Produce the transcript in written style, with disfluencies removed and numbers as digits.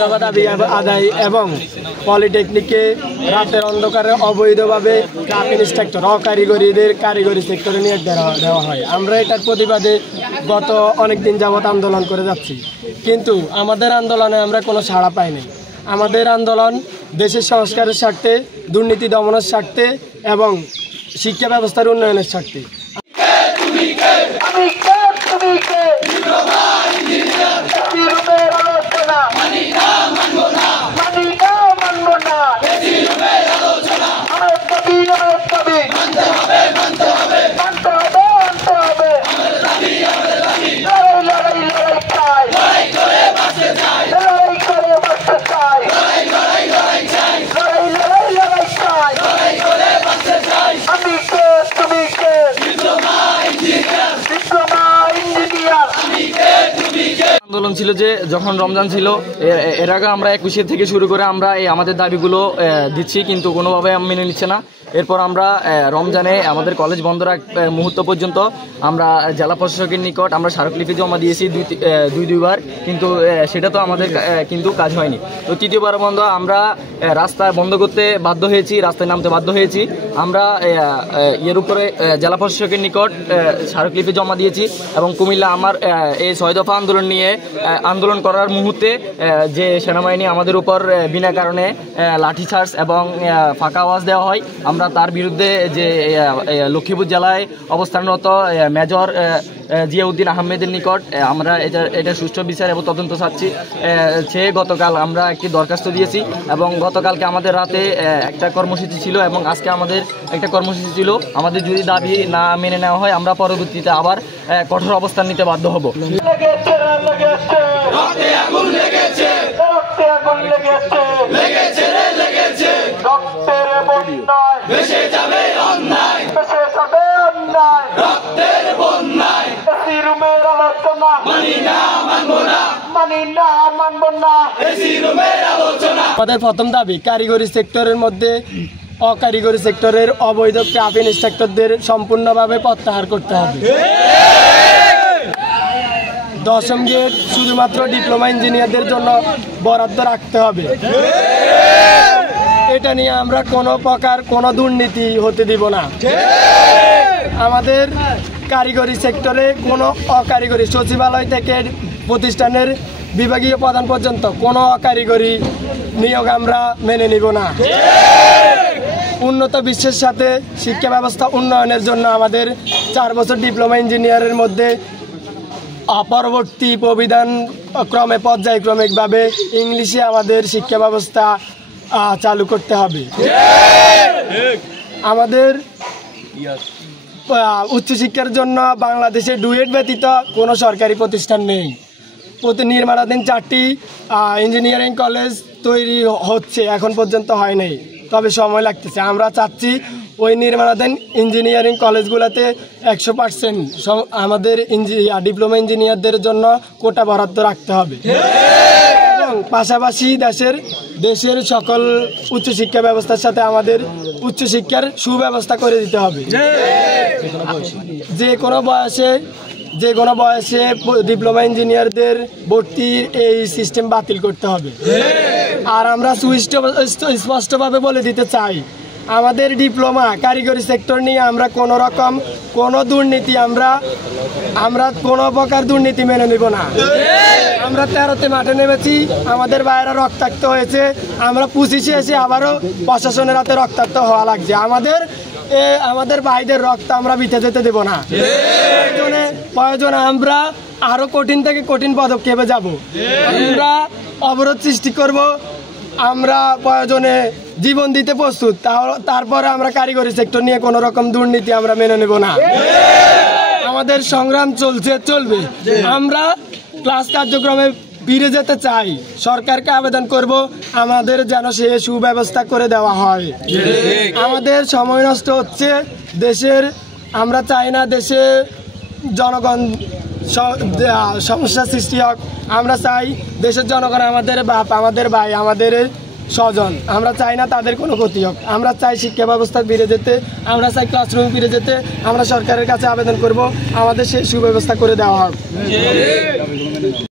দফা দাবি আদায় এবং পলিটেকনিকে রাতের অন্ধকারে অবৈধভাবে ক্লাব ইন্সট্রাক্টর অকারিগরিদের কারিগরি সেক্টরে নিয়োগ দেওয়া হয়। আমরা এটার প্রতিবাদে গত অনেক দিন যাবৎ আন্দোলন করে যাচ্ছি, কিন্তু আমাদের আন্দোলনে আমরা কোনো সাড়া পাইনি। আমাদের আন্দোলন দেশের সংস্কারের স্বার্থে, দুর্নীতি দমনের স্বার্থে এবং শিক্ষা ব্যবস্থার উন্নয়নের স্বার্থে। আন্দোলন ছিল যে যখন রমজান ছিল, এর আগে আমরা 21 থেকে শুরু করে আমরা এই আমাদের দাবিগুলো দিচ্ছি, কিন্তু কোনোভাবে মেনে নিচ্ছে না। এরপর আমরা রমজানে আমাদের কলেজ বন্ধ রাখ মুহূর্ত পর্যন্ত আমরা জেলা প্রশাসকের নিকট আমরা স্মারকলিপি জমা দিয়েছি দুইবার, কিন্তু সেটা তো আমাদের কিন্তু কাজ হয়নি। তো তৃতীয়বার বন্ধ আমরা রাস্তা বন্ধ করতে বাধ্য হয়েছি, রাস্তায় নামতে বাধ্য হয়েছি। আমরা এর উপরে জেলা প্রশাসকের নিকট স্মারকলিপি জমা দিয়েছি এবং কুমিল্লা আমার এই 6 দফা আন্দোলন নিয়ে আন্দোলন করার মুহূর্তে যে সেনাবাহিনী আমাদের উপর বিনা কারণে লাঠিচার্জ এবং ফাঁকা আওয়াজ দেওয়া হয়, আমরা তার বিরুদ্ধে যে লক্ষ্মীপুর জেলায় অবস্থানরত মেজর জিয়াউদ্দিন আহমেদের নিকট আমরা এটা সুষ্ঠু বিচার এবং তদন্ত চাচ্ছি। সে গতকাল আমরা একটি দরখাস্ত দিয়েছি এবং গতকালকে আমাদের রাতে একটা কর্মসূচি ছিল এবং আজকে আমাদের একটা কর্মসূচি ছিল। আমাদের যদি দাবি না মেনে নেওয়া হয়, আমরা পরবর্তীতে আবার কঠোর অবস্থান নিতে বাধ্য হব। আমাদের প্রথম দাবি, কারিগরি সেক্টরের মধ্যে অকারিগরি সেক্টরের অবৈধ ক্লাব ইন্সট্রাক্টরদের সম্পূর্ণভাবে প্রত্যাহার করতে হবে। 10ম গ্রেড শুধুমাত্র ডিপ্লোমা ইঞ্জিনিয়ারদের জন্য বরাদ্দ রাখতে হবে। এটা নিয়ে আমরা কোনো প্রকার কোনো দুর্নীতি হতে দিব না। আমাদের কারিগরি সেক্টরে কোনো অকারিগরি সচিবালয় থেকে প্রতিষ্ঠানের বিভাগীয় প্রধান পর্যন্ত কোনো অকারিগরি নিয়োগ আমরা মেনে নিব না। উন্নত বিশ্বের সাথে শিক্ষা ব্যবস্থা উন্নয়নের জন্য আমাদের 4 বছর ডিপ্লোমা ইঞ্জিনিয়ারের মধ্যে পরবর্তী প্রবিধান ক্রমে পর্যায়ক্রমিকভাবে ইংলিশে আমাদের শিক্ষা ব্যবস্থা চালু করতে হবে। আমাদের উচ্চশিক্ষার জন্য বাংলাদেশে ডুয়েট ব্যতীত কোনো সরকারি প্রতিষ্ঠান নেই। নির্মাণাধীন 4টি ইঞ্জিনিয়ারিং কলেজ তৈরি হচ্ছে, এখন পর্যন্ত হয় নাই, তবে সময় লাগতেছে। আমরা চাচ্ছি ওই নির্মাণাধীন ইঞ্জিনিয়ারিং কলেজগুলোতে 100% আমাদের ডিপ্লোমা ইঞ্জিনিয়ারদের জন্য কোটা বরাদ্দ রাখতে হবে এবং পাশাপাশি দেশের সকল উচ্চশিক্ষা ব্যবস্থার সাথে আমাদের উচ্চশিক্ষার সুব্যবস্থা করে দিতে হবে। যে কোনো বয়সে ডিপ্লোমা ইঞ্জিনিয়ারদের ভর্তির এই সিস্টেম বাতিল করতে হবে। আর আমরা স্পষ্টভাবে বলে দিতে চাই, আমাদের ডিপ্লোমা কারিগরি সেক্টর নিয়ে আমরা কোনো রকম কোনো দুর্নীতি আমরা কোনো প্রকার দুর্নীতি মেনে নিব না। আমরা 13তে মাঠে নেমেছি, আমাদের বাইরে রক্তাক্ত হয়েছে, আমরা 25-এ এসে আবারও প্রশাসনের হাতে রক্তাক্ত হওয়া লাগছে। আমাদের ভাইদের রক্ত আমরা বিতে যেতে দেব না। প্রয়োজনে আমরা আরো কঠিন থেকে কঠিন পদক্ষেপে যাব। আমরা অবরোধ সৃষ্টি করব, আমরা প্রয়োজনে জীবন দিতে প্রস্তুত। তারপরে আমরা কারিগরি সেক্টর নিয়ে কোনো রকম দুর্নীতি আমরা মেনে নেব না। আমাদের সংগ্রাম চলবে। আমরা ক্লাস কার্যক্রমে ফিরে যেতে চাই। সরকারকে আবেদন করব আমাদের যেন সে সুব্যবস্থা করে দেওয়া হয়। আমাদের সময় নষ্ট হচ্ছে দেশের। আমরা চাই না দেশে জনগণ সমস্যা সৃষ্টি হোক। আমরা চাই দেশের জনগণ আমাদের বাপ, আমাদের ভাই, আমাদের স্বজন। আমরা চাই না তাদের কোনো ক্ষতি হোক। আমরা চাই শিক্ষা ব্যবস্থা ফিরে যেতে, আমরা চাই ক্লাসরুমে ফিরে যেতে। আমরা সরকারের কাছে আবেদন করব আমাদের সেই সুব্যবস্থা করে দেওয়া হোক।